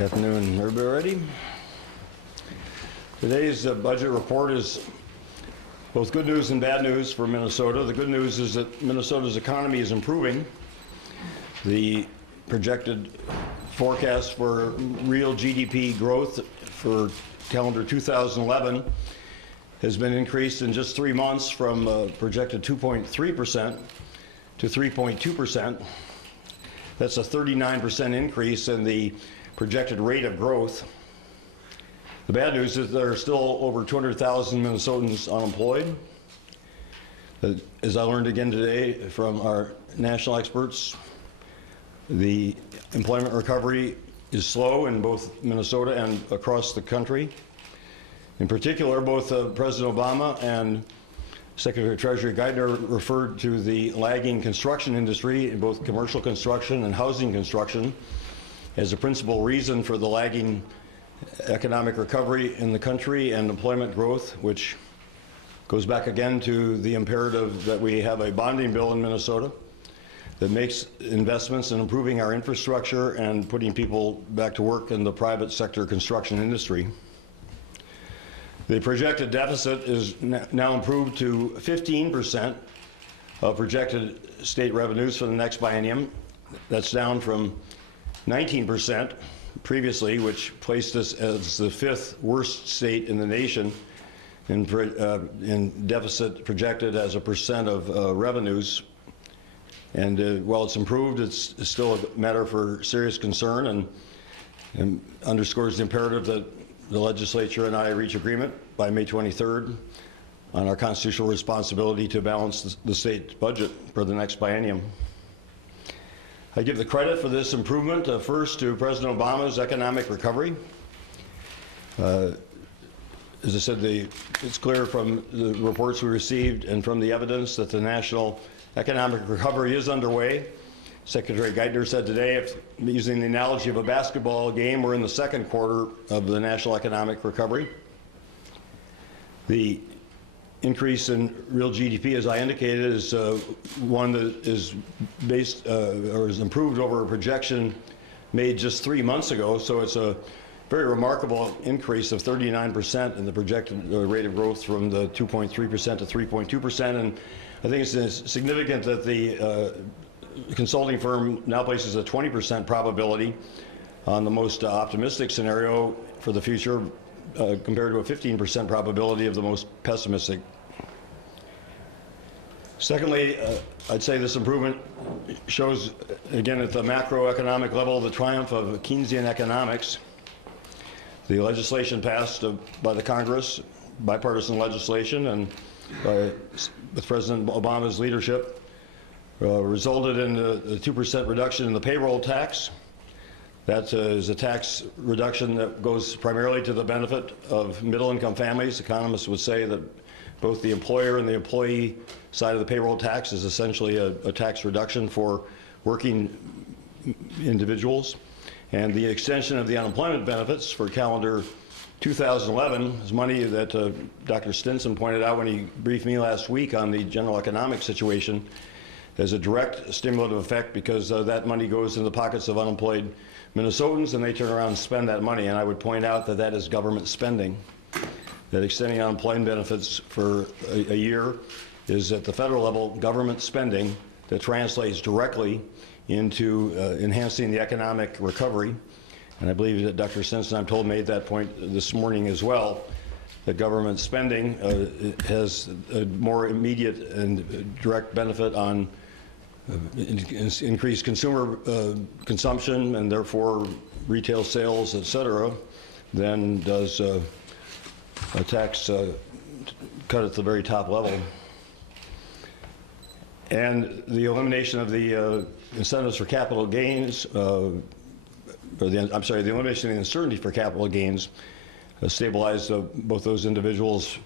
Afternoon, everybody ready? Today's budget report is both good news and bad news for Minnesota. The good news is that Minnesota's economy is improving. The projected forecast for real GDP growth for calendar 2011 has been increased in just 3 months from projected 2.3% to 3.2%. That's a 39% increase in the projected rate of growth. The bad news is there are still over 200,000 Minnesotans unemployed. As I learned again today from our national experts, the employment recovery is slow in both Minnesota and across the country. In particular, both President Obama and Secretary of Treasury Geithner referred to the lagging construction industry, in both commercial construction and housing construction, as a principal reason for the lagging economic recovery in the country and employment growth, which goes back again to the imperative that we have a bonding bill in Minnesota that makes investments in improving our infrastructure and putting people back to work in the private sector construction industry. The projected deficit is now improved to 15% of projected state revenues for the next biennium. That's down from 19% previously, which placed us as the 5th worst state in the nation in deficit projected as a percent of revenues. And while it's improved, it's still a matter for serious concern and underscores the imperative that the legislature and I reach agreement by May 23rd on our constitutional responsibility to balance the state budget for the next biennium. I give the credit for this improvement first to President Obama's economic recovery. As I said, it's clear from the reports we received and from the evidence that the national economic recovery is underway. Secretary Geithner said today, using the analogy of a basketball game, we're in the second quarter of the national economic recovery. The increase in real GDP, as I indicated, is one that is based or is improved over a projection made just 3 months ago. So it's a very remarkable increase of 39% in the projected rate of growth from the 2.3% to 3.2%. And I think it's significant that the consulting firm now places a 20% probability on the most optimistic scenario for the future compared to a 15% probability of the most pessimistic. Secondly, I'd say this improvement shows, again, at the macroeconomic level, the triumph of Keynesian economics. The legislation passed by the Congress, bipartisan legislation, and with President Obama's leadership, resulted in a 2% reduction in the payroll tax. That is a tax reduction that goes primarily to the benefit of middle-income families. Economists would say that both the employer and the employee side of the payroll tax is essentially a tax reduction for working individuals. And the extension of the unemployment benefits for calendar 2011 is money that Dr. Stinson pointed out when he briefed me last week on the general economic situation as a direct stimulative effect, because that money goes in the pockets of unemployed Minnesotans and they turn around and spend that money. And I would point out that that is government spending. That extending unemployment benefits for a year is at the federal level government spending that translates directly into enhancing the economic recovery. And I believe that Dr. Stinson, I'm told, made that point this morning as well, that government spending has a more immediate and direct benefit on increased consumer consumption and therefore retail sales, et cetera, than does a tax cut at the very top level. And the elimination of the incentives for capital gains, the elimination of the uncertainty for capital gains stabilized both those individuals'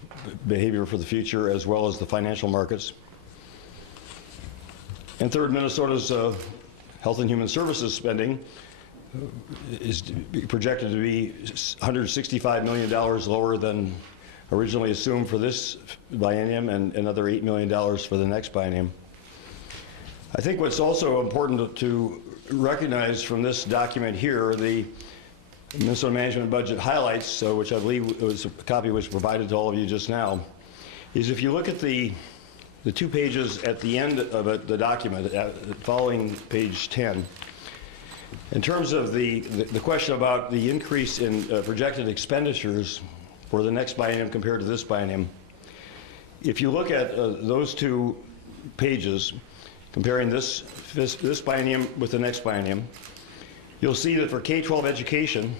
behavior for the future as well as the financial markets. And third, Minnesota's health and human services spending is projected to be $165 million lower than originally assumed for this biennium and another $8 million for the next biennium. I think what's also important to recognize from this document here, the Minnesota Management Budget highlights, which I believe was a copy was provided to all of you just now, is if you look at the 2 pages at the end of the document, following page 10, in terms of the question about the increase in projected expenditures for the next biennium compared to this biennium, if you look at those 2 pages, comparing this biennium with the next biennium, you'll see that for K-12 education,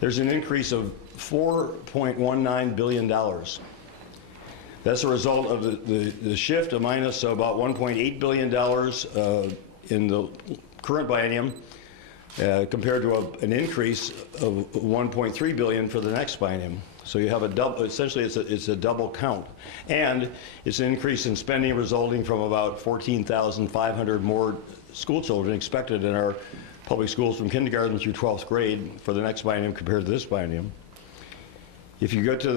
there's an increase of $4.19 billion. That's a result of the shift of minus about $1.8 billion in the current biennium compared to an increase of $1.3 billion for the next biennium. So you have a double, essentially it's a double count. And it's an increase in spending resulting from about 14,500 more school children expected in our public schools from kindergarten through 12th grade for the next biennium compared to this biennium. If you go to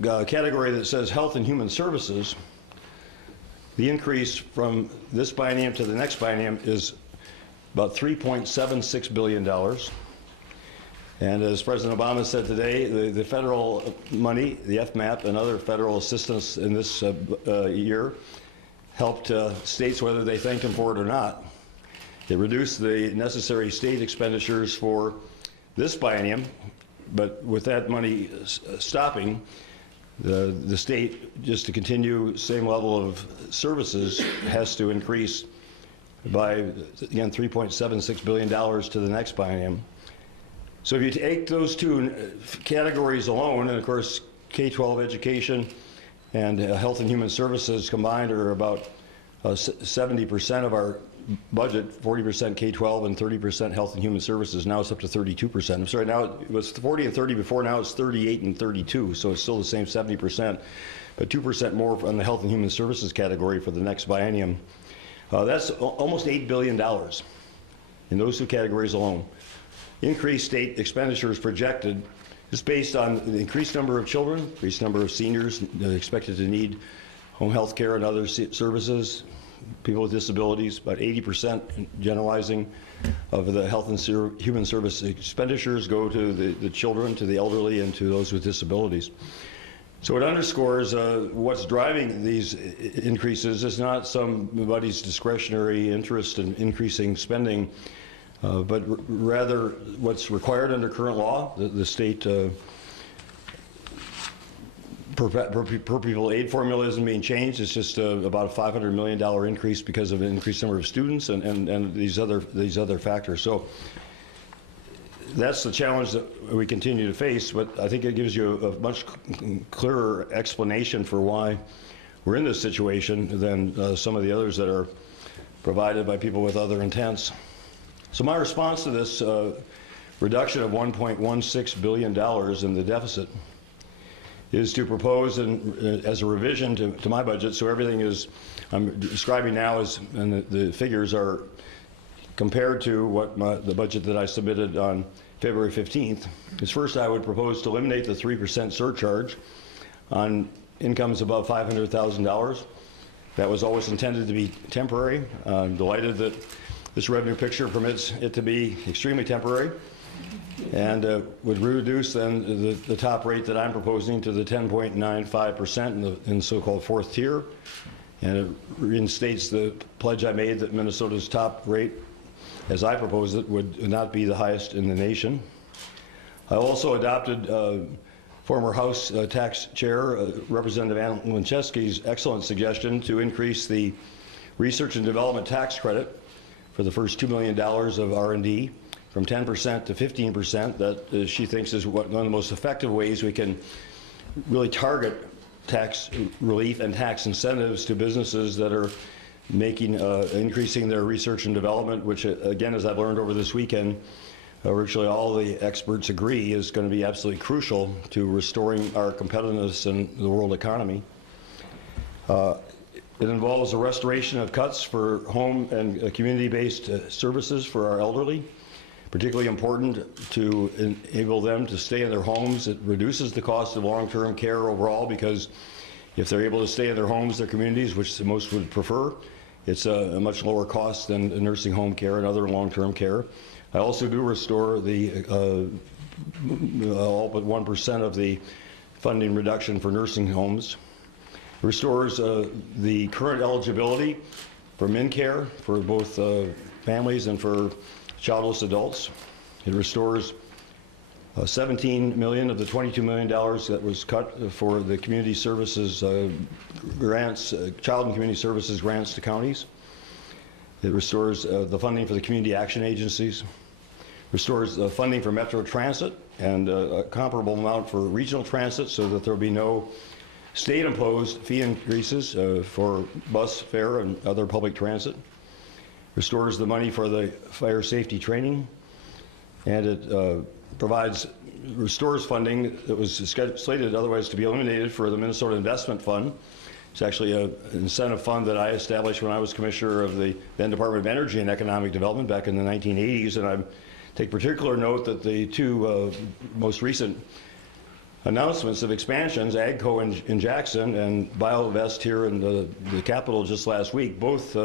the category that says Health and Human Services, the increase from this biennium to the next biennium is about $3.76 billion. And as President Obama said today, the federal money, the FMAP, and other federal assistance in this year helped states, whether they thanked him for it or not. It reduced the necessary state expenditures for this biennium, but with that money stopping, the state, just to continue same level of services, has to increase by, again, $3.76 billion to the next biennium. So if you take those 2 categories alone, and of course K-12 education and Health and Human Services combined are about 70% of our budget, 40% K-12 and 30% Health and Human Services. Now it's up to 32%. I'm sorry, now it was 40 and 30 before, now it's 38 and 32, so it's still the same 70%, but 2% more on the Health and Human Services category for the next biennium. That's almost $8 billion in those 2 categories alone. Increased state expenditures projected is based on the increased number of children, increased number of seniors expected to need home health care and other services, people with disabilities. About 80%, generalizing, of the health and human service expenditures go to the children, to the elderly, and to those with disabilities. So it underscores what's driving these increases is not somebody's discretionary interest in increasing spending, but rather what's required under current law. The state per pupil aid formula isn't being changed. It's just about a $500 million increase because of an increased number of students and these other factors. So that's the challenge that we continue to face, but I think it gives you a much clearer explanation for why we're in this situation than some of the others that are provided by people with other intents. So my response to this reduction of $1.16 billion in the deficit is to propose as a revision to my budget, so everything is, I'm describing now as, and the figures are compared to what the budget that I submitted on February 15th, is first I would propose to eliminate the 3% surcharge on incomes above $500,000. That was always intended to be temporary. I'm delighted that this revenue picture permits it to be extremely temporary, and would reduce then the top rate that I'm proposing to the 10.95% in the so-called 4th tier, and it reinstates the pledge I made that Minnesota's top rate, as I propose it, would not be the highest in the nation. I also adopted former House Tax Chair Representative Ann Linczewski's excellent suggestion to increase the research and development tax credit for the first $2 million of R&D from 10% to 15%. That she thinks is one of the most effective ways we can really target tax relief and tax incentives to businesses that are making, increasing their research and development, which again, as I've learned over this weekend, virtually all the experts agree is going to be absolutely crucial to restoring our competitiveness in the world economy. It involves a restoration of cuts for home and community-based services for our elderly, particularly important to enable them to stay in their homes. It reduces the cost of long-term care overall, because if they're able to stay in their homes, their communities, which most would prefer, It's a much lower cost than nursing home care and other long-term care. I also do restore the all but 1% of the funding reduction for nursing homes. Restores the current eligibility for MinCare for both families and for childless adults. It restores $17 million of the $22 million that was cut for the community services grants, child and community services grants to counties. It restores the funding for the community action agencies. Restores the funding for Metro Transit and a comparable amount for regional transit so that there will be no state-imposed fee increases for bus fare and other public transit. Restores the money for the fire safety training, and it restores funding that was slated otherwise to be eliminated for the Minnesota Investment Fund. It's actually an incentive fund that I established when I was commissioner of the then Department of Energy and Economic Development back in the 1980s, and I take particular note that the two most recent announcements of expansions, AGCO in Jackson and BioVest here in the Capitol just last week, both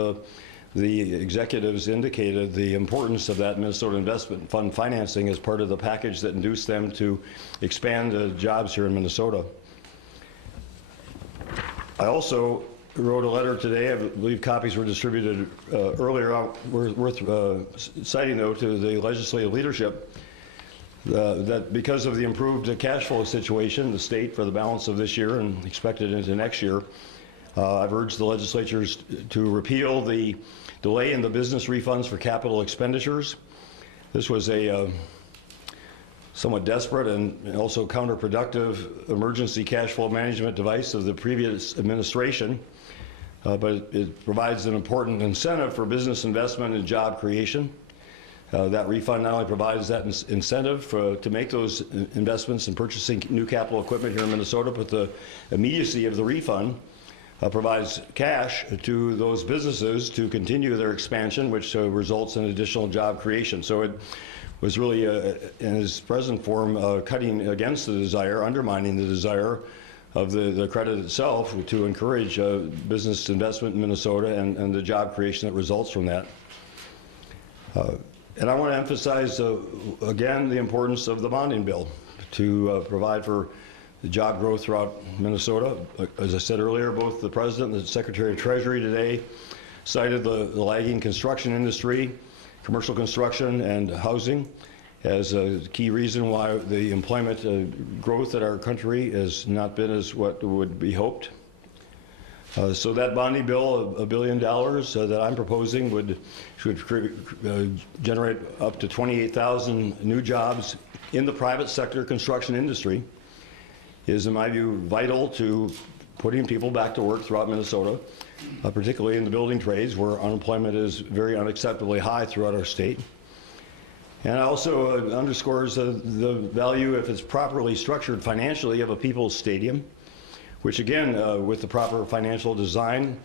the executives indicated the importance of that Minnesota Investment Fund financing as part of the package that induced them to expand jobs here in Minnesota. I also wrote a letter today, I believe copies were distributed earlier, worth citing though to the legislative leadership, that because of the improved cash flow situation in the state for the balance of this year and expected into next year, I've urged the legislatures to repeal the delay in the business refunds for capital expenditures. This was a somewhat desperate and also counterproductive emergency cash flow management device of the previous administration, but it provides an important incentive for business investment and job creation. That refund not only provides that incentive to make those investments in purchasing new capital equipment here in Minnesota, but the immediacy of the refund provides cash to those businesses to continue their expansion, which results in additional job creation. So it was really, in its present form, cutting against the desire, undermining the desire of the credit itself to encourage business investment in Minnesota and the job creation that results from that. And I want to emphasize, again, the importance of the bonding bill to provide for the job growth throughout Minnesota. As I said earlier, both the President and the Secretary of Treasury today cited the lagging construction industry, commercial construction and housing as a key reason why the employment growth at our country has not been as what would be hoped. So that bonding bill, $1 billion that I'm proposing should generate up to 28,000 new jobs in the private sector construction industry, is in my view vital to putting people back to work throughout Minnesota, particularly in the building trades where unemployment is very unacceptably high throughout our state. And it also underscores the value, if it's properly structured financially, of a people's stadium, which again, with the proper financial design,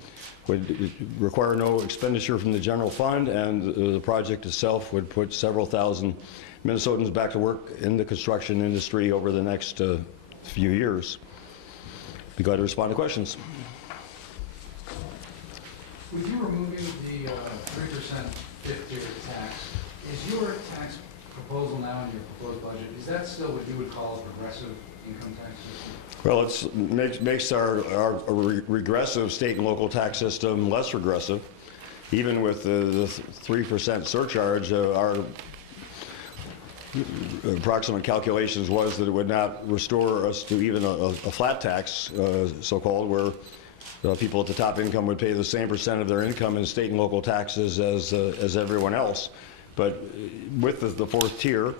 would require no expenditure from the general fund, and the project itself would put several thousand Minnesotans back to work in the construction industry over the next few years. Be glad to respond to questions. With you removing the 3% fifth-tier tax, is your tax proposal now in your proposed budget, is that still what you would call a progressive income tax system? Well, it makes our regressive state and local tax system less regressive. Even with the 3% surcharge, our approximate calculations was that it would not restore us to even a flat tax, so-called, where people at the top income would pay the same percent of their income in state and local taxes as everyone else. But with the fourth tier,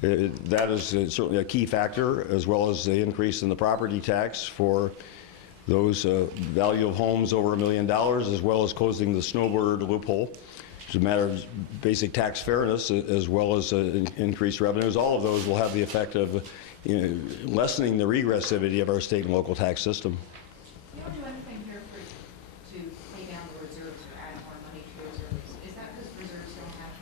that is certainly a key factor, as well as the increase in the property tax for those value of homes over $1 million, as well as closing the snowbird loophole. It's a matter of basic tax fairness, as well as increased revenues. All of those will have the effect of lessening the regressivity of our state and local tax system. You don't do anything here to pay down the reserves or add more money to reserves. Is that because reserves don't have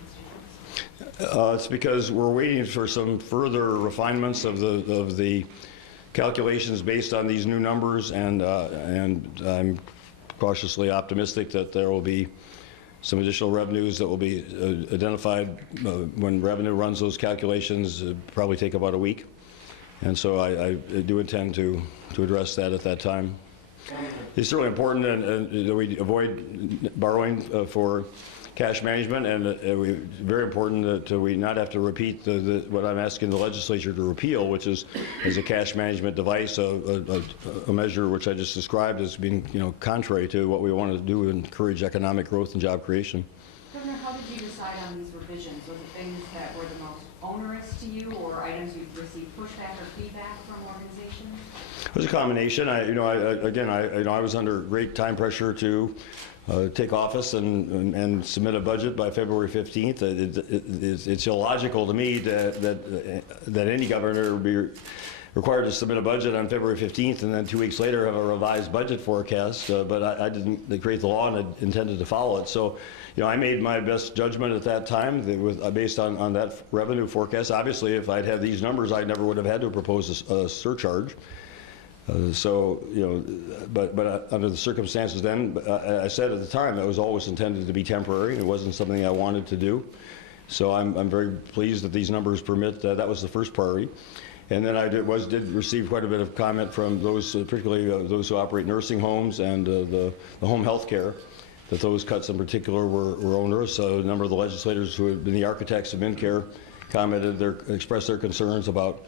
constituents? It's because we're waiting for some further refinements of the calculations based on these new numbers, and I'm cautiously optimistic that there will be some additional revenues that will be identified when revenue runs those calculations. Probably take about a week, and so I do intend to address that at that time. It's certainly important that we avoid borrowing for cash management, and very important that we not have to repeat what I'm asking the legislature to repeal, which is a cash management device, a measure which I just described as being, contrary to what we want to do to encourage economic growth and job creation. Governor, how did you decide on these revisions? Was it things that were the most onerous to you, or items you've received pushback or feedback from organizations? It was a combination. I was under great time pressure to take office and submit a budget by February 15th. It's illogical to me that any governor would be required to submit a budget on February 15th and then 2 weeks later have a revised budget forecast. But I didn't create the law, and I intended to follow it. So, I made my best judgment at that time based on that revenue forecast. Obviously, if I'd had these numbers, I never would have had to propose a surcharge. But under the circumstances then, I said at the time that was always intended to be temporary. It wasn't something I wanted to do. So I'm very pleased that these numbers permit that was the first priority. And then I did receive quite a bit of comment from those, particularly those who operate nursing homes and the home health care, that those cuts in particular were onerous. A number of the legislators who had been the architects of MNCare expressed their concerns about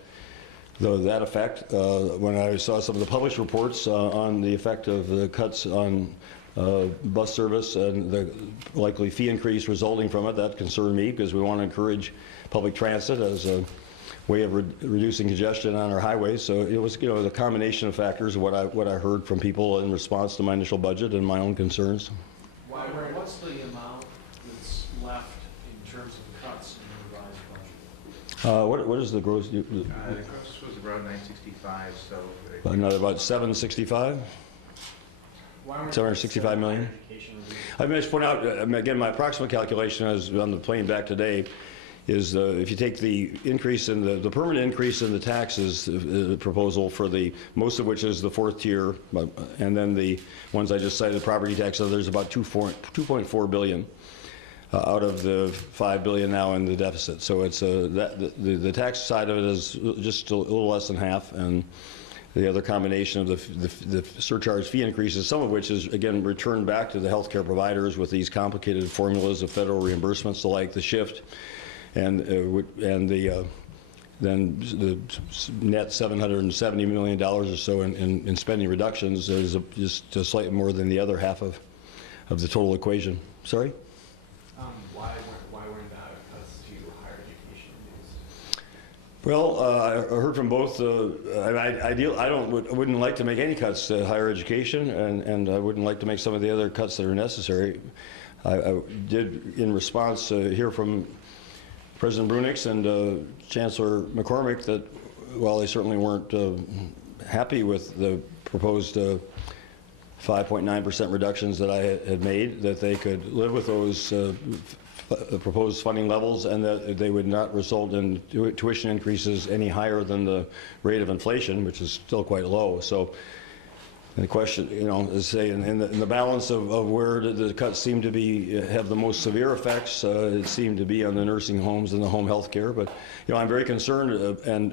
that effect. When I saw some of the published reports on the effect of the cuts on bus service and the likely fee increase resulting from it, that concerned me, because we want to encourage public transit as a way of reducing congestion on our highways. So it was, the combination of factors of what I heard from people in response to my initial budget and my own concerns. What's the amount that's left in terms of cuts in the revised budget? What is the gross? The gross was around 965, so About 765? 765 million. I may just point out, again, my approximate calculation is on the plane back today, is if you take the increase in the permanent increase in the taxes proposal for most of which is the fourth tier, and then the ones I just cited, the property tax, so there's about 2.4 billion. Out of the $5 billion now in the deficit. So it's the tax side of it is just a little less than half, and the other combination of the surcharge fee increases, some of which is again returned back to the healthcare providers with these complicated formulas of federal reimbursements, like the shift, and then the net $770 million or so in spending reductions is just slightly more than the other half of the total equation. Sorry. Why weren't that cuts to higher education used? Well, I heard from both. I wouldn't like to make any cuts to higher education, and I wouldn't like to make some of the other cuts that are necessary. I did, in response, hear from President Brunix and Chancellor McCormick that while they certainly weren't happy with the proposed 5.9% reductions that I had made, that they could live with those proposed funding levels, and that they would not result in tuition increases any higher than the rate of inflation, which is still quite low. So the question, is say in the balance of where the cuts seem to have the most severe effects, it seemed to be on the nursing homes and the home health care. But I'm very concerned, and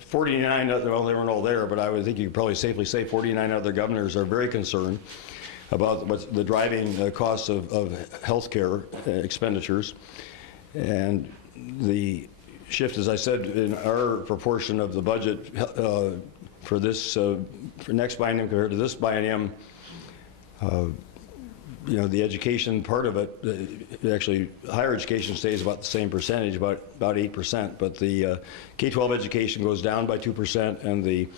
49, well, they weren't all there, but I would think you could probably safely say 49 other governors are very concerned about what's the driving costs of health care expenditures. And the shift, as I said, in our proportion of the budget for this, for next biennium compared to this biennium, the education part of it, actually higher education stays about the same percentage, about 8%, but the K-12 education goes down by 2%, and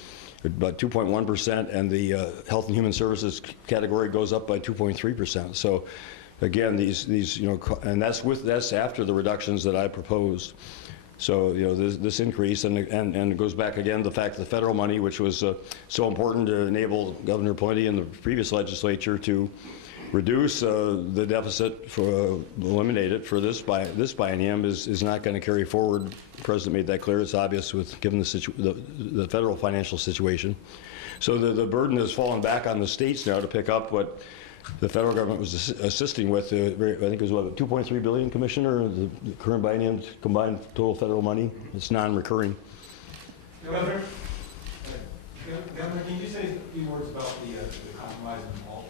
about 2.1%, and the health and human services category goes up by 2.3%. So again, these and that's after the reductions that I proposed. So this increase, and it goes back again to the fact that the federal money, which was so important to enable Governor Plenty and the previous legislature to reduce the deficit, eliminate it for this biennium, is not going to carry forward. The President made that clear. It's obvious given the federal financial situation. So the burden has fallen back on the states now to pick up what the federal government was assisting with. I think it was what, 2.3 billion, Commissioner, the current biennium combined total federal money. It's non-recurring. Governor, can you say a few words about the compromise and alternate?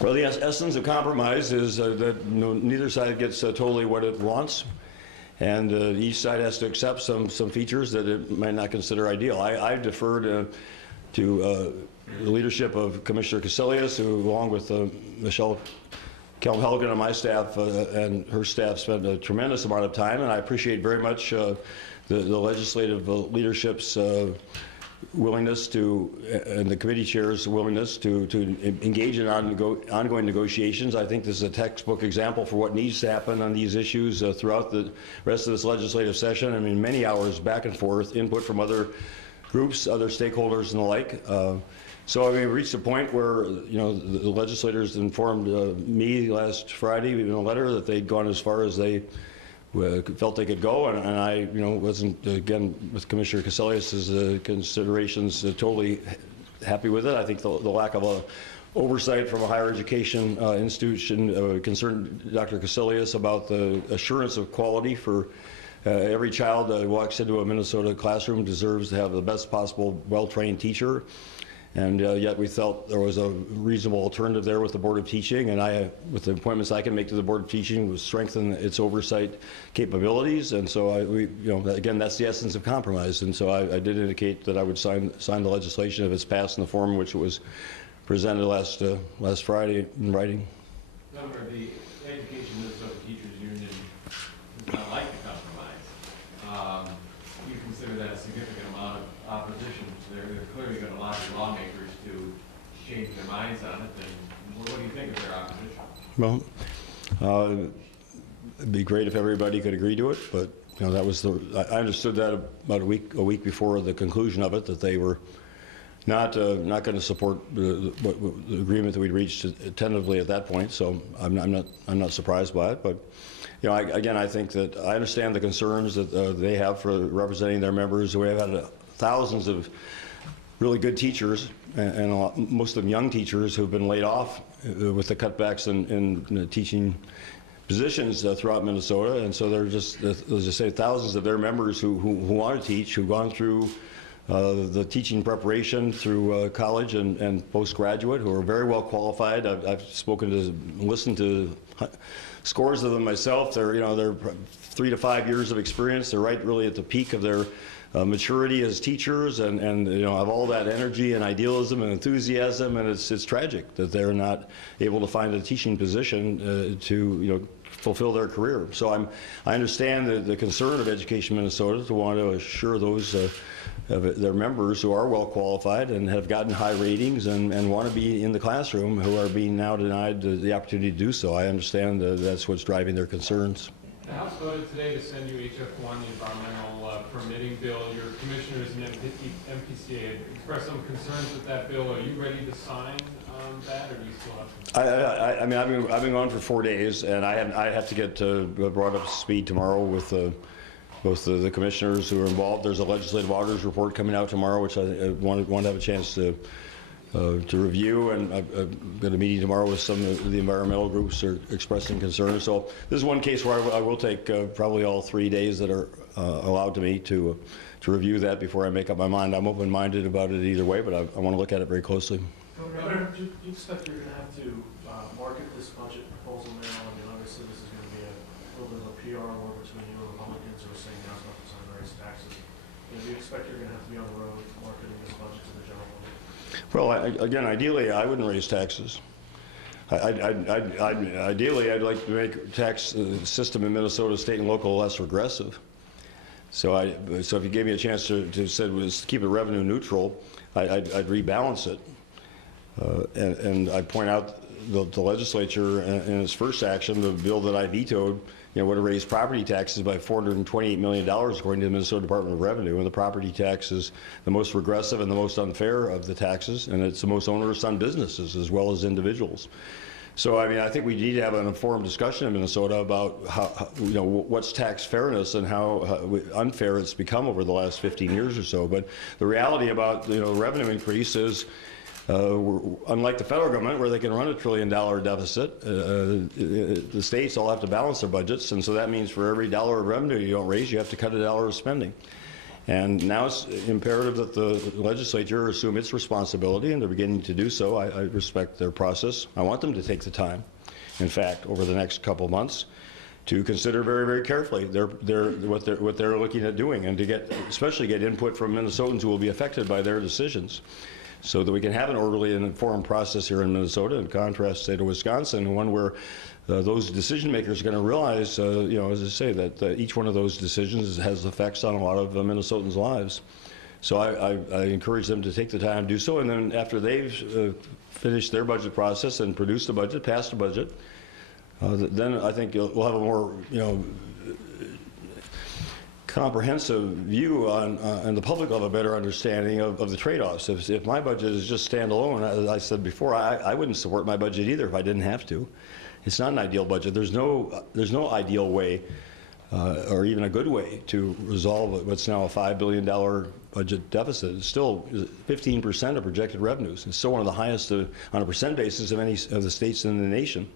Well, the essence of compromise is that neither side gets totally what it wants, and each side has to accept some features that it might not consider ideal. I defer to the leadership of Commissioner Casilius, who, along with Michelle Kelm-Helgen on my staff and her staff, spent a tremendous amount of time, and I appreciate very much the legislative leadership's willingness to, and the committee chair's willingness to engage in ongoing negotiations. I think this is a textbook example for what needs to happen on these issues throughout the rest of this legislative session. I mean, many hours back and forth, input from other groups, other stakeholders and the like. So I mean, we reached a point where, you know, the legislators informed me last Friday in a letter that they'd gone as far as they felt they could go, and I, you know, wasn't, again, with Commissioner Casilius's considerations, totally happy with it. I think the lack of oversight from a higher education institution concerned Dr. Casilius about the assurance of quality for every child that walks into a Minnesota classroom deserves to have the best possible well-trained teacher. And yet we felt there was a reasonable alternative there with the Board of Teaching, and I, with the appointments I can make to the Board of Teaching, would strengthen its oversight capabilities. And so you know, again, that's the essence of compromise. And so I did indicate that I would sign the legislation if it's passed in the form in which it was presented last Friday in writing. Governor, the Education Minnesota Teachers Union does not like the compromise. You consider that a significant amount of opposition. They're clearly going to lobby lawmakers to change their minds on it. And what do you think of their opposition? Well, it'd be great if everybody could agree to it, but you know, that was I understood that about a week before the conclusion of it, that they were not going to support the agreement that we'd reached tentatively at that point. So I'm not surprised by it, but you know, I think that I understand the concerns that they have for representing their members. We have had thousands of really good teachers, and most of them young teachers, who've been laid off with the cutbacks in teaching positions throughout Minnesota. And so they're just, let's just say, thousands of their members who want to teach, who've gone through the teaching preparation through college and postgraduate, who are very well qualified. I've listened to scores of them myself. They're 3 to 5 years of experience. They're right really at the peak of their maturity as teachers, and you know, have all that energy and idealism and enthusiasm, and it's tragic that they're not able to find a teaching position to, you know, fulfill their career. So I understand the concern of Education Minnesota to want to assure those of their members who are well qualified and have gotten high ratings and want to be in the classroom, who are being now denied the opportunity to do so. I understand that's what's driving their concerns. The House voted today to send you HF1, the environmental permitting bill. Your commissioners and MPCA expressed some concerns with that bill. Are you ready to sign that, or do you still have some? I mean, I've been gone for 4 days, and I have to get brought up to speed tomorrow with both the commissioners who are involved. There's a legislative auditor's report coming out tomorrow, which I want to have a chance to review, and I've got a meeting tomorrow with some of the environmental groups who are expressing concerns. So this is one case where I will take probably all 3 days that are allowed to me to review that before I make up my mind. I'm open-minded about it either way, but I want to look at it very closely. Governor, do you expect you're going to have to market this budget proposal now? I mean, obviously this is going to be a little bit of a PR war between you and Republicans who are saying now's not the time to raise taxes. Do you expect you're going to have to be on the road marketing this budget to the general public? Well, again, ideally, I wouldn't raise taxes. Ideally, I'd like to make tax system in Minnesota, state and local, less regressive. So if you gave me a chance to keep it revenue neutral, I'd rebalance it. And I'd point out the legislature in its first action, the bill that I vetoed, you know, would have raised property taxes by $428 million, according to the Minnesota Department of Revenue. And the property tax is the most regressive and the most unfair of the taxes, and it's the most onerous on businesses as well as individuals. So, I mean, I think we need to have an informed discussion in Minnesota about how, you know, what's tax fairness and how unfair it's become over the last 15 years or so. But the reality about, you know, revenue increase is Unlike the federal government, where they can run $1 trillion deficit, the states all have to balance their budgets, and so that means for every dollar of revenue you don't raise, you have to cut $1 of spending. And now it's imperative that the legislature assume its responsibility, and they're beginning to do so. I respect their process. I want them to take the time, in fact, over the next couple of months, to consider very, very carefully what they're looking at doing, and to especially get input from Minnesotans who will be affected by their decisions, so that we can have an orderly and informed process here in Minnesota, in contrast, say, to Wisconsin, one where those decision makers are going to realize, you know, as I say, that each one of those decisions has effects on a lot of Minnesotans' lives. So I encourage them to take the time to do so, and then after they've finished their budget process and produced a budget, passed a budget, then I think we'll have a more, you know, comprehensive view on, and the public will have a better understanding of the trade-offs. If my budget is just standalone, as I said before, I wouldn't support my budget either if I didn't have to. It's not an ideal budget. There's no ideal way, or even a good way, to resolve what's now a $5 billion budget deficit. It's still 15% of projected revenues. It's still one of the highest on a percent basis of any of the states in the nation.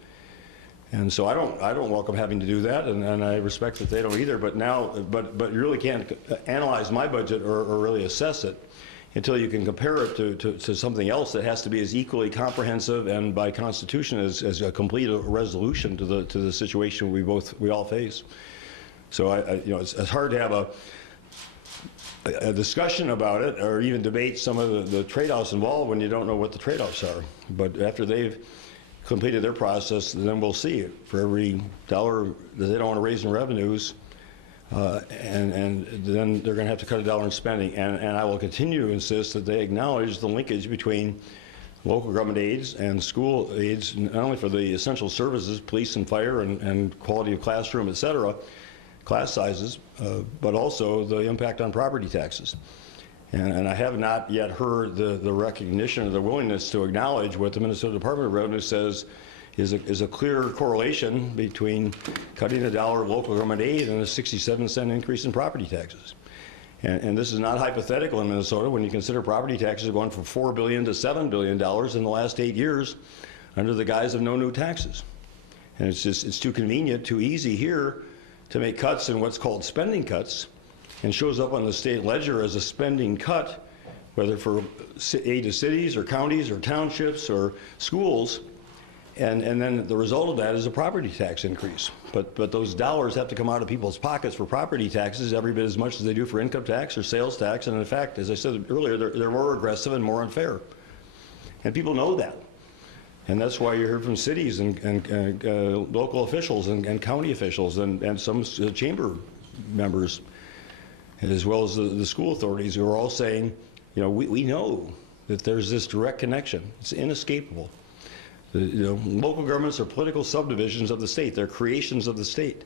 And so I don't welcome having to do that, and I respect that they don't either. But you really can't analyze my budget or really assess it until you can compare it to something else that has to be as equally comprehensive and by Constitution as a complete resolution to the situation we all face. So you know, it's hard to have a discussion about it or even debate some of the trade-offs involved when you don't know what the trade-offs are. But after they've completed their process, then we'll see it. For every dollar that they don't want to raise in revenues, and then they're going to have to cut $1 in spending. And I will continue to insist that they acknowledge the linkage between local government aids and school aids, not only for the essential services, police and fire and quality of classroom, et cetera, class sizes, but also the impact on property taxes. And I have not yet heard the recognition or the willingness to acknowledge what the Minnesota Department of Revenue says is a clear correlation between cutting $1 of local government aid and a 67-cent increase in property taxes. And this is not hypothetical in Minnesota when you consider property taxes going from $4 billion to $7 billion in the last 8 years under the guise of no new taxes. And it's too convenient, too easy here to make cuts in what's called spending cuts, and shows up on the state ledger as a spending cut, whether for aid to cities or counties or townships or schools, and then the result of that is a property tax increase. But those dollars have to come out of people's pockets for property taxes every bit as much as they do for income tax or sales tax, and in fact, as I said earlier, they're more aggressive and more unfair. And people know that. And that's why you hear from cities and local officials and county officials and some chamber members, as well as the school authorities, who are all saying, you know, we know that there's this direct connection. It's inescapable. Local governments are political subdivisions of the state. They're creations of the state.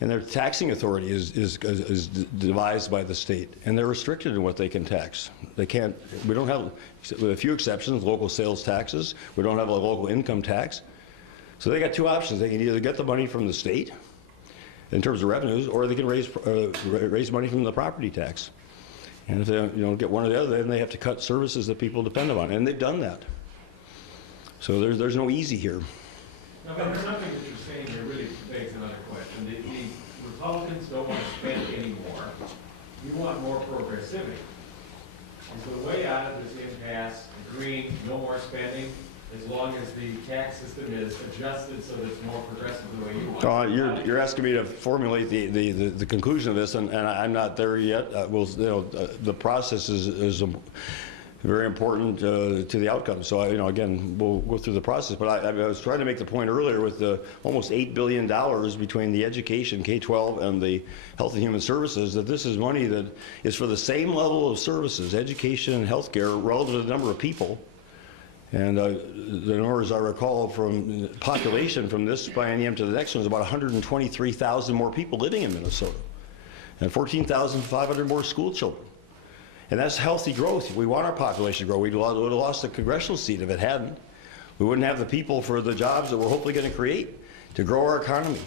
And their taxing authority is devised by the state. And they're restricted in what they can tax. They can't, we don't have, with a few exceptions, local sales taxes. We don't have a local income tax. So they got two options. They can either get the money from the state in terms of revenues, or they can raise money from the property tax. And if they get one or the other, then they have to cut services that people depend on, and they've done that. So there's no easy here. Now, but something that you're saying here really begs another question. The Republicans don't want to spend anymore. You want more progressivity. Is the way out of this impasse agreeing no more spending, as long as the tax system is adjusted so that it's more progressive the way you want? You're asking me to formulate the conclusion of this, and I'm not there yet. The process is very important to the outcome. So again, we'll go through the process. But I was trying to make the point earlier with the almost $8 billion between the education, K-12, and the Health and Human Services, that this is money that is for the same level of services, education and health care, relative to the number of people. And the numbers I recall from population from this biennium to the next one is about 123,000 more people living in Minnesota, and 14,500 more school children. And that's healthy growth. We want our population to grow. We would have lost a congressional seat if it hadn't. We wouldn't have the people for the jobs that we're hopefully going to create to grow our economy.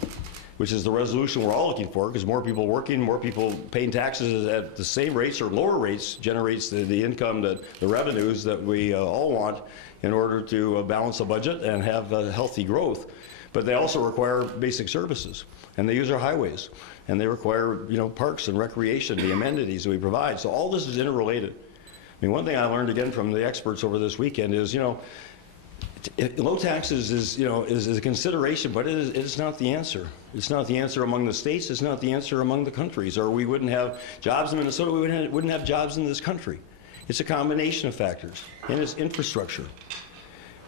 which is the resolution we're all looking for, because more people working, more people paying taxes at the same rates or lower rates generates the income, the revenues that we all want in order to balance the budget and have healthy growth. But they also require basic services, and they use our highways, and they require, parks and recreation, the amenities that we provide. So all this is interrelated. I mean, one thing I learned again from the experts over this weekend is, low taxes is a consideration, but it's not the answer. It's not the answer among the states. It's not the answer among the countries. Or we wouldn't have jobs in Minnesota. We wouldn't have jobs in this country. It's a combination of factors, and it's infrastructure.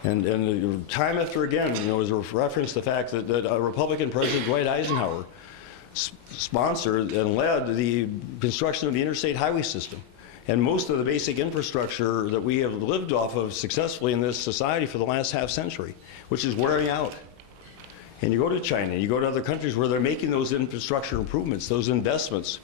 And time after again, was a reference to the fact that Republican President Dwight Eisenhower sponsored and led the construction of the interstate highway system. And most of the basic infrastructure that we have lived off of successfully in this society for the last half century, which is wearing out. And you go to China, you go to other countries where they're making those infrastructure improvements, those investments.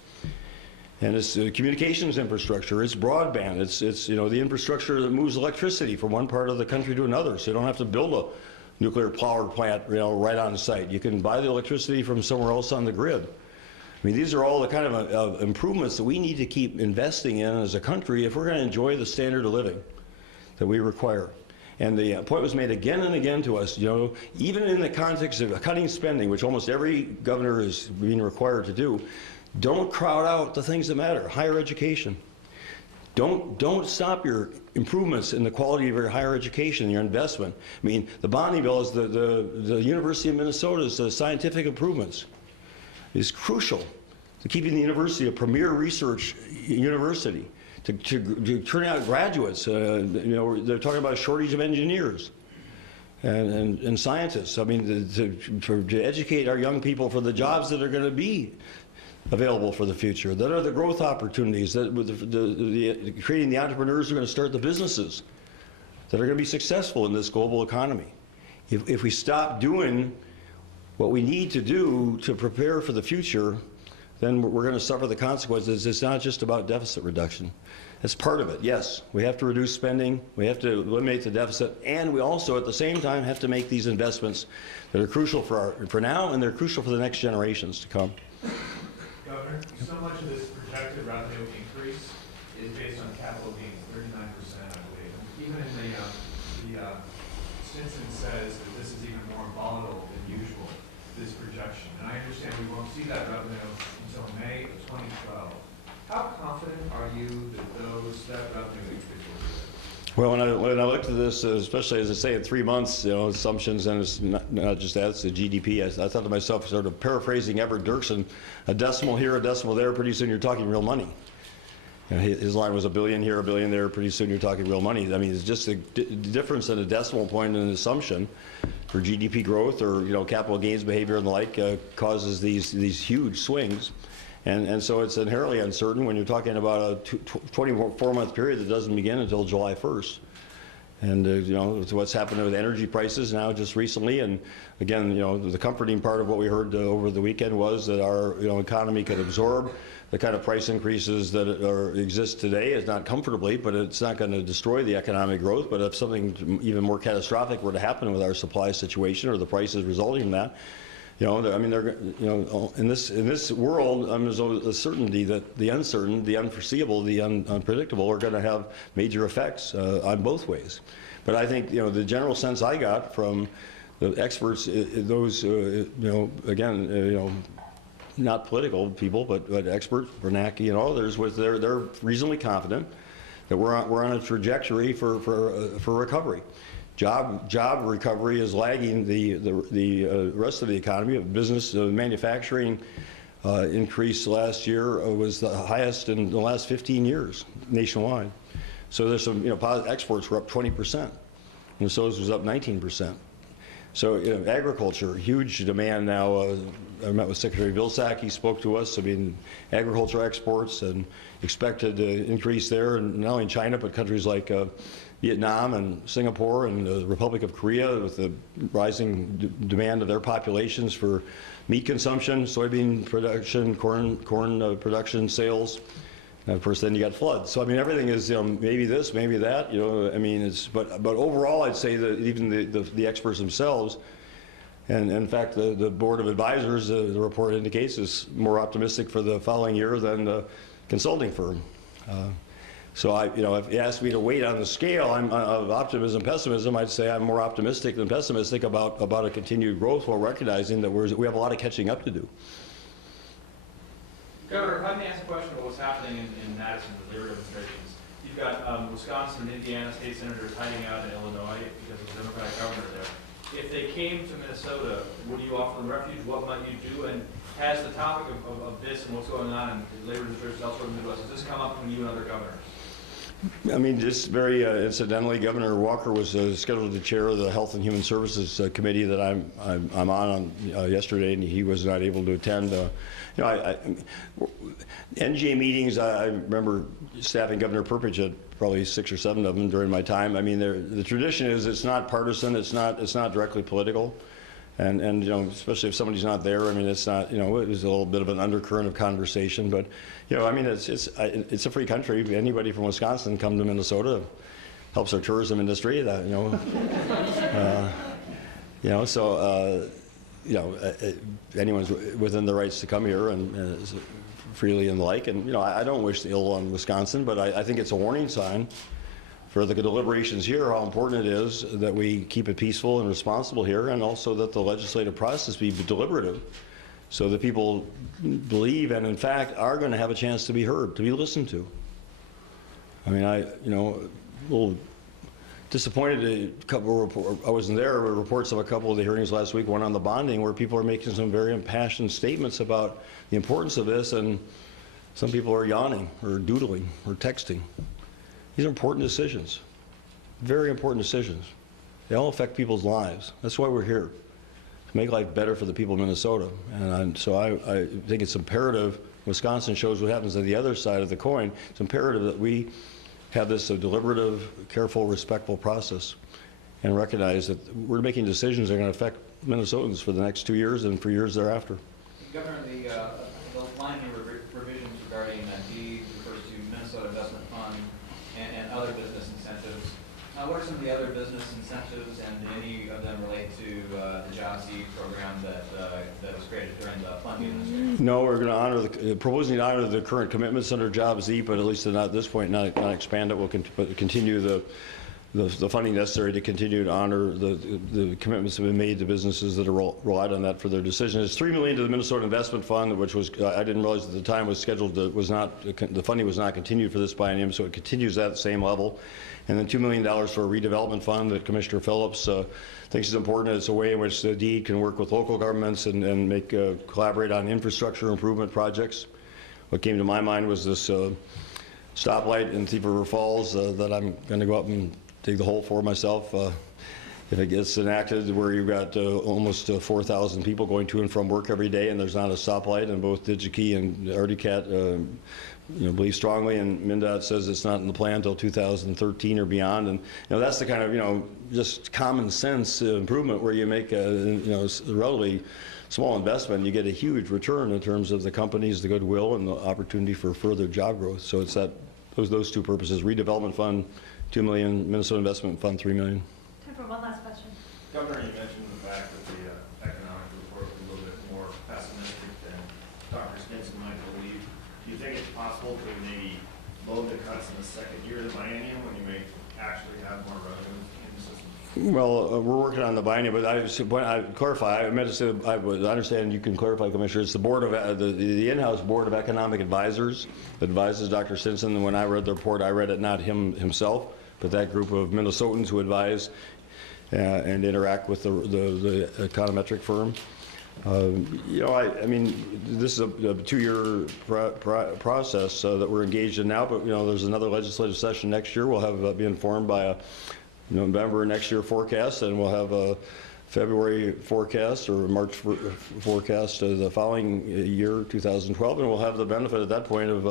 And it's communications infrastructure, it's broadband, it's the infrastructure that moves electricity from one part of the country to another, so you don't have to build a nuclear power plant right on site. You can buy the electricity from somewhere else on the grid. I mean, these are all the kind of improvements that we need to keep investing in as a country if we're going to enjoy the standard of living that we require. And the point was made again and again to us, even in the context of cutting spending, which almost every governor is being required to do, don't crowd out the things that matter. Higher education. Don't stop your improvements in the quality of your higher education, your investment. I mean, the bonding bill is the University of Minnesota's scientific improvements is crucial to keeping the university a premier research university, to turn out graduates. They're talking about a shortage of engineers and scientists. I mean, to educate our young people for the jobs that are going to be available for the future, that are the growth opportunities, that with creating the entrepreneurs who are going to start the businesses that are going to be successful in this global economy. If we stop doing what we need to do to prepare for the future, then we're going to suffer the consequences. It's not just about deficit reduction. That's part of it. Yes, we have to reduce spending, we have to eliminate the deficit, and we also at the same time have to make these investments that are crucial for now, and they're crucial for the next generations to come. Governor, so much of this projected revenue increase is based on capital gains, 39%, I believe. Even in the Stinson says that this is even more volatile than usual, this projection. And I understand we won't see that revenue until May of 2012. How confident are you that that revenue increase will be there? Well, when I looked at this, especially as I say in 3 months, assumptions, and it's not just that, it's the GDP. I thought to myself, sort of paraphrasing Everett Dirksen, a decimal here, a decimal there, pretty soon you're talking real money. His line was $1 billion here, $1 billion there, pretty soon you're talking real money. I mean, it's just a difference in a decimal point in an assumption for GDP growth or capital gains behavior and the like causes these huge swings. And so it's inherently uncertain when you're talking about a 24-month period that doesn't begin until July 1st. And what's happened with energy prices now just recently, and again, the comforting part of what we heard over the weekend was that our economy could absorb the kind of price increases that exist today. It's not comfortably, but it's not going to destroy the economic growth. But if something even more catastrophic were to happen with our supply situation or the prices resulting from that, I mean, in this world, there's a certainty that the uncertain, the unforeseeable, the unpredictable are going to have major effects on both ways. But I think, the general sense I got from the experts, those, again, not political people, but experts, Bernanke and others, they're reasonably confident that we're on a trajectory for recovery. Job recovery is lagging the rest of the economy. Business manufacturing increase last year was the highest in the last 15 years nationwide. So there's some, exports were up 20%, and so was up 19%. So agriculture, huge demand now. I met with Secretary Vilsack. He spoke to us. I mean, agriculture exports and expected to increase there, and not only in China, but countries like Vietnam and Singapore and the Republic of Korea, with the rising demand of their populations for meat consumption, soybean production, corn production, sales. And of course, then you got floods. So I mean, everything is maybe this, maybe that. I mean, but overall, I'd say that even the experts themselves, And in fact, the Board of Advisors, the report indicates, is more optimistic for the following year than the consulting firm. So if you ask me to weight on the scale of optimism, pessimism, I'd say I'm more optimistic than pessimistic about a continued growth, while recognizing that we have a lot of catching up to do. Governor, if I may ask a question about what's happening in Madison with labor demonstrations. You've got Wisconsin and Indiana state senators hiding out in Illinois because of the Democratic governor there. If they came to Minnesota, would you offer them refuge? What might you do? And has the topic of this and what's going on in labor demonstrations elsewhere in the Midwest, has this come up when you and other governors? I mean, just very incidentally, Governor Walker was scheduled to chair the Health and Human Services Committee that I'm on yesterday, and he was not able to attend. NGA meetings, I remember staffing Governor Perpich at probably 6 or 7 of them during my time. I mean, the tradition is it's not partisan, it's not directly political. And especially if somebody's not there, I mean, it's not, it was a little bit of an undercurrent of conversation, but, I mean, it's a free country. Anybody from Wisconsin come to Minnesota, helps our tourism industry, that, anyone's within their rights to come here and freely and the like. And, I don't wish the ill on Wisconsin, but I think it's a warning sign for the deliberations here, how important it is that we keep it peaceful and responsible here, and also that the legislative process be deliberative, so that people believe and in fact are going to have a chance to be heard, to be listened to. I mean, a little disappointed. I wasn't there. There were reports of a couple of the hearings last week, one on the bonding, where people are making some very impassioned statements about the importance of this, and some people are yawning or doodling or texting. These are important decisions, very important decisions. They all affect people's lives. That's why we're here, to make life better for the people of Minnesota. And so I think it's imperative. Wisconsin shows what happens on the other side of the coin. It's imperative that we have this deliberative, careful, respectful process, and recognize that we're making decisions that are going to affect Minnesotans for the next 2 years and for years thereafter. Governor, the line of revisions regarding D refers to Minnesota Investment Fund and other business incentives. What are some of the other business incentives, and do any of them relate to the Job Seed program that was created during the Fund administration? No, we're going to proposing to honor the current commitments under Job Z, but at least not at this point, not expand it. We'll continue the funding necessary to continue to honor the commitments that have been made to businesses that are relied on that for their decisions. It's $3 million to the Minnesota Investment Fund, which was I didn't realize at the time was scheduled to, the funding was not continued for this biennium, so it continues at the same level. And then $2 million for a redevelopment fund that Commissioner Phillips thinks is important. It's a way in which the DEED can work with local governments and make collaborate on infrastructure improvement projects. What came to my mind was this stoplight in Thief River Falls that I'm going to go up and dig the hole for myself if it gets enacted, where you've got almost 4,000 people going to and from work every day, and there's not a stoplight, and both DigiKey and RDCAT believe strongly, and MnDOT says it's not in the plan until 2013 or beyond. And that's the kind of just common sense improvement where you make a relatively small investment, you get a huge return in terms of the companies, the goodwill, and the opportunity for further job growth. So it's those two purposes: redevelopment fund, $2 million; Minnesota Investment Fund, $3 million. Time for one last question. Governor, you mentioned the fact that the economic report was a little bit more pessimistic than Dr. Stinson might believe. Do you think it's possible to maybe load the cuts in the second year of the biennium when you may actually have more revenue in the system? Well, we're working on the biennium, but I clarify. I meant to say, I understand you can clarify, Commissioner. It's the board of the in-house board of economic advisors that advises Dr. Stinson. And when I read the report, I read it not himself, but that group of Minnesotans who advise and interact with the econometric firm. I mean, this is a 2-year process that we're engaged in now, but there's another legislative session next year. We'll have be informed by a November next year forecast, and we'll have a February forecast or March forecast of the following year, 2012, and we'll have the benefit at that point of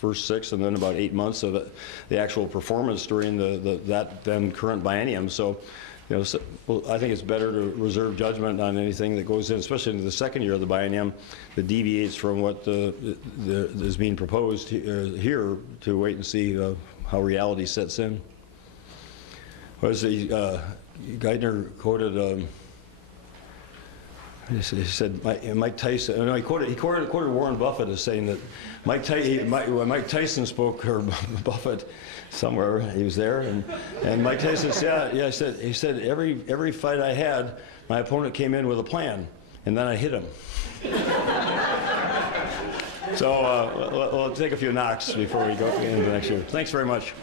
first 6 and then about 8 months of the actual performance during that then current biennium. So, I think it's better to reserve judgment on anything that goes in, especially into the second year of the biennium, that deviates from what is being proposed here, to wait and see how reality sets in. Geithner quoted He said, Mike Tyson, no, he quoted Warren Buffett as saying that Mike Tyson spoke, or Buffett, somewhere, he was there, and Mike Tyson said, yeah, he said, every fight I had, my opponent came in with a plan, and then I hit him. So we'll take a few knocks before we go into the next year. Thanks very much.